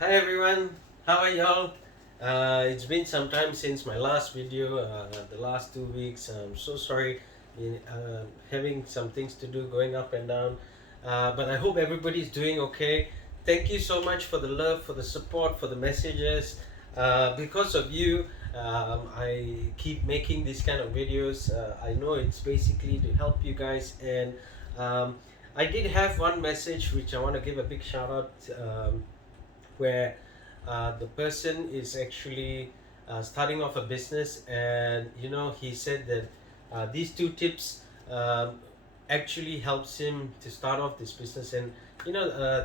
Hi everyone, how are y'all? It's been some time since my last video, the last 2 weeks. I'm so sorry, having some things to do, going up and down. But I hope everybody's doing okay. Thank you so much for the love, for the support, for the messages. Because of you, I keep making these kind of videos. I know it's basically to help you guys, and um, I did have one message which I want to give a big shout out. Where the person is actually starting off a business, and he said that these two tips actually helps him to start off this business. And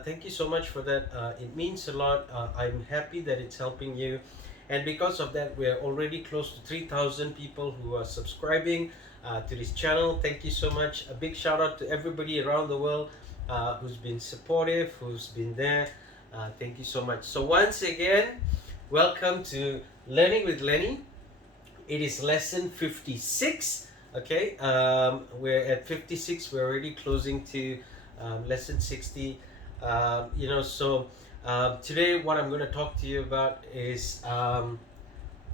thank you so much for that. It means a lot. I'm happy that it's helping you, and because of that we're already close to 3,000 people who are subscribing to this channel. Thank you so much. A big shout out to everybody around the world who's been supportive, who's been there. Thank you so much. So once again, welcome to Learning with Lenny. It is lesson 56. Okay, we're at 56. We're already closing to lesson 60. Today what I'm going to talk to you about is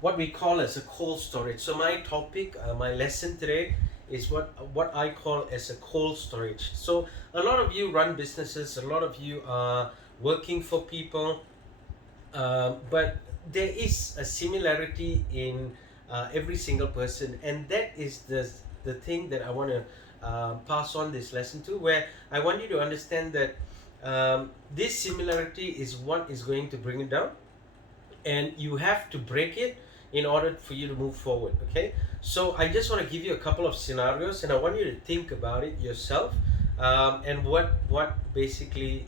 what we call as a cold storage. So my topic, my lesson today is what I call as a cold storage. So a lot of you run businesses, a lot of you are working for people, but there is a similarity in every single person, and that is the thing that I want to pass on this lesson to, where I want you to understand that this similarity is what is going to bring it down, and you have to break it in order for you to move forward. Okay, so I just want to give you a couple of scenarios, and I want you to think about it yourself, and what basically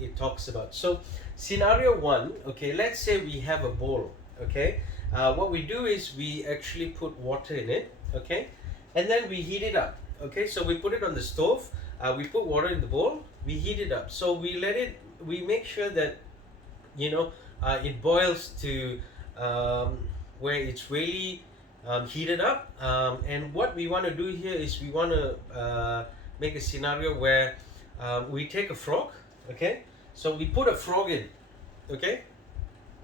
it talks about. So scenario one, okay, let's say we have a bowl. Okay, what we do is we actually put water in it. Okay, and then we heat it up. Okay, so we put it on the stove, we put water in the bowl, we heat it up. So we make sure that you know it boils to where it's really heated up. And what we want to do here is we want to make a scenario where we take a frog. Okay, so we put a frog in. Okay,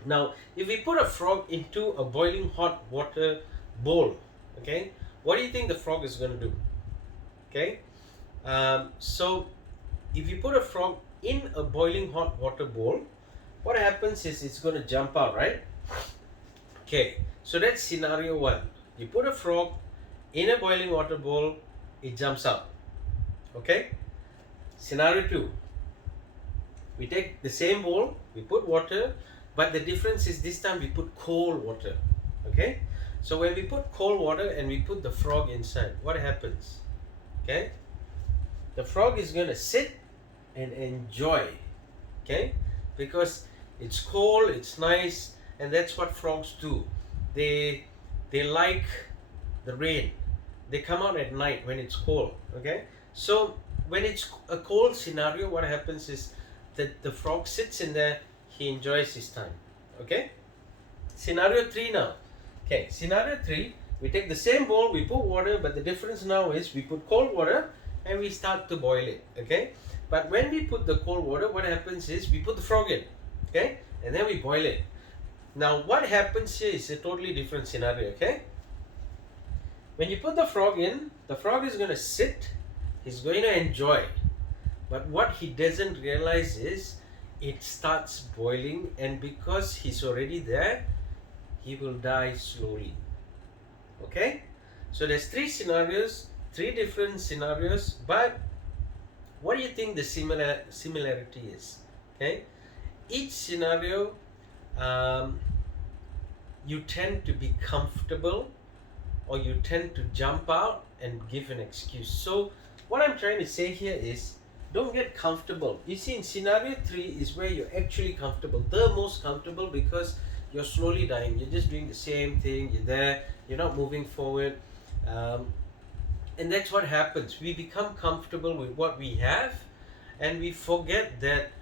now if we put a frog into a boiling hot water bowl, okay, what do you think the frog is going to do? Okay, so if you put a frog in a boiling hot water bowl, what happens is it's going to jump out, right? Okay, so that's scenario one. You put a frog in a boiling water bowl, it jumps out. Okay, scenario two, we take the same bowl, we put water, but the difference is this time we put cold water. Okay, so when we put cold water and we put the frog inside, what happens? Okay, the frog is going to sit and enjoy. Okay, because it's cold, it's nice, and that's what frogs do. They like the rain. They come out at night when it's cold. Okay, so when it's a cold scenario, what happens is that the frog sits in there, he enjoys his time. Okay, scenario 3 now. Okay, scenario 3, we take the same bowl, we put water, but the difference now is we put cold water and we start to boil it. Okay, but when we put the cold water, what happens is we put the frog in. Okay, and then we boil it. Now what happens here is a totally different scenario. Okay, when you put the frog in, the frog is going to sit, he's going to enjoy, but what he doesn't realize is it starts boiling, and because he's already there, he will die slowly. Okay, so there's three scenarios, three different scenarios, but what do you think the similarity is? Okay, each scenario, you tend to be comfortable, or you tend to jump out and give an excuse. So what I'm trying to say here is, don't get comfortable. You see, in scenario 3 is where you're actually comfortable, the most comfortable, because you're slowly dying, you're just doing the same thing, you're there, you're not moving forward. And that's what happens. We become comfortable with what we have, and we forget that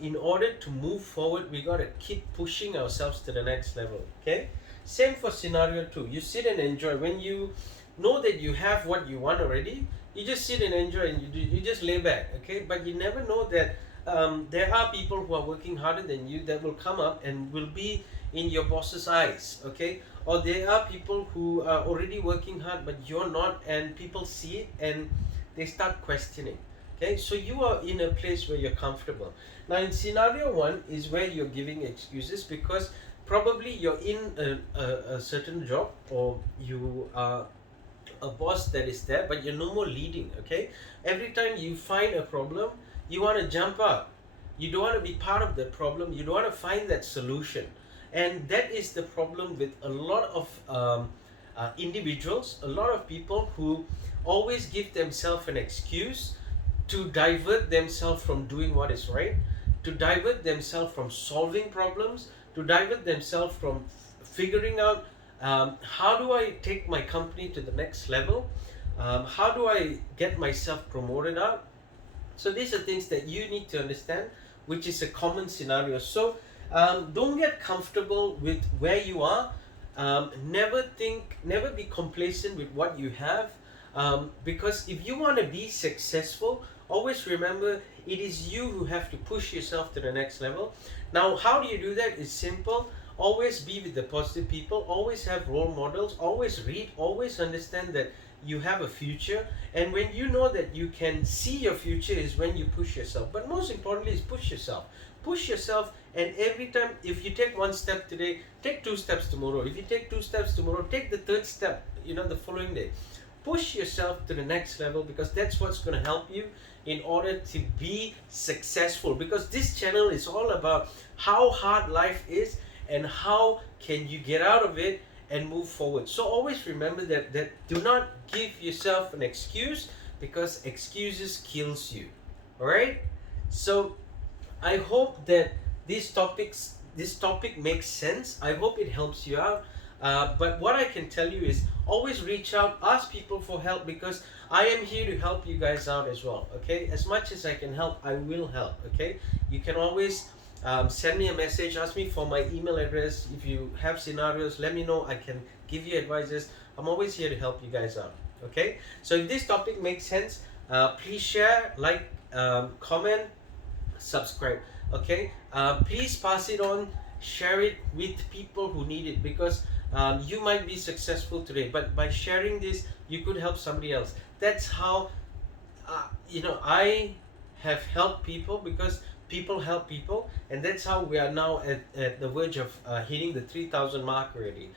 in order to move forward, we got to keep pushing ourselves to the next level. Okay, same for scenario 2. You sit and enjoy. When you know that you have what you want already, you just sit and enjoy, and you just lay back. Okay, but you never know that there are people who are working harder than you that will come up and will be in your boss's eyes, okay? Or there are people who are already working hard but you're not, and people see it and they start questioning. Okay, so you are in a place where you're comfortable. Now, in scenario one is where you're giving excuses because probably you're in a certain job, or you are a boss that is there, but you're no more leading. Okay, every time you find a problem, you want to jump out. You don't want to be part of the problem. You don't want to find that solution, and that is the problem with a lot of individuals, a lot of people who always give themselves an excuse to divert themselves from doing what is right, to divert themselves from solving problems, to divert themselves from figuring out how do I take my company to the next level, how do I get myself promoted up. So these are things that you need to understand, which is a common scenario. So don't get comfortable with where you are. Never be complacent with what you have, because if you want to be successful, always remember it is you who have to push yourself to the next level. Now, how do you do that? It's simple. Always be with the positive people, always have role models, always read, always understand that you have a future. And when you know that you can see your future is when you push yourself. But most importantly is push yourself. Push yourself, and every time, if you take one step today, take 2 steps tomorrow. If you take 2 steps tomorrow, take the 3rd step, the following day. Push yourself to the next level, because that's what's going to help you in order to be successful. Because this channel is all about how hard life is and how can you get out of it and move forward. So always remember that do not give yourself an excuse, because excuses kills you. All right? So I hope that this topic makes sense. I hope it helps you out. But what I can tell you is always reach out, ask people for help, because I am here to help you guys out as well. Okay, as much as I can help, I will help. Okay, you can always send me a message, ask me for my email address. If you have scenarios, let me know. I can give you advices. I'm always here to help you guys out. Okay, so if this topic makes sense, please share, like, comment, subscribe. Okay, please pass it on, share it with people who need it, because you might be successful today, but by sharing this, you could help somebody else. That's how I have helped people, because people help people, and that's how we are now at the verge of hitting the 3,000 mark already.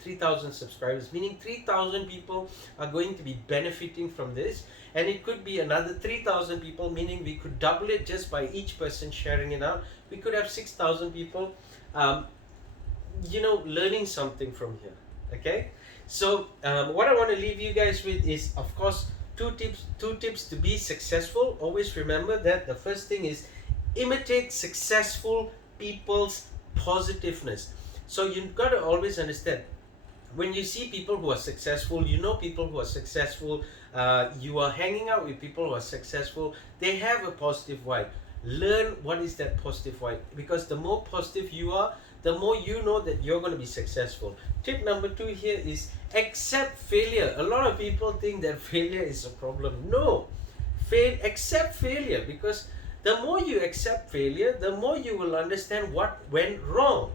3,000 subscribers, meaning 3,000 people are going to be benefiting from this, and it could be another 3,000 people, meaning we could double it just by each person sharing it out. We could have 6,000 people learning something from here. Okay, so what I want to leave you guys with is, of course, two tips to be successful. Always remember that the first thing is imitate successful people's positiveness. So you've got to always understand, when you see people who are successful, people who are successful, you are hanging out with people who are successful, they have a positive vibe. Learn what is that positive vibe, because the more positive you are, the more you know that you're going to be successful. Tip number 2 here is accept failure. A lot of people think that failure is a problem. No, accept failure, because the more you accept failure, the more you will understand what went wrong.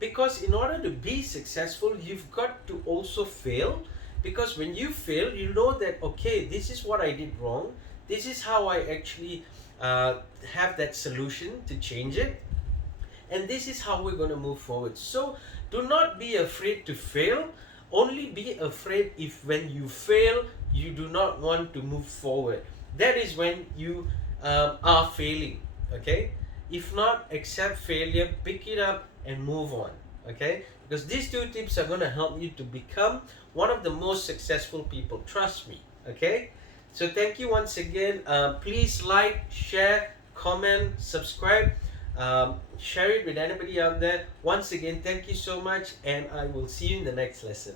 Because in order to be successful, you've got to also fail, because when you fail, you know that, okay, this is what I did wrong, this is how I actually have that solution to change it, and this is how we're going to move forward. So do not be afraid to fail. Only be afraid if when you fail, you do not want to move forward. That is when you are failing. Okay, if not, accept failure, pick it up and move on. Okay, because these 2 tips are going to help you to become one of the most successful people. Trust me. Okay, so thank you once again. Please like, share, comment, subscribe, share it with anybody out there. Once again, thank you so much, and I will see you in the next lesson.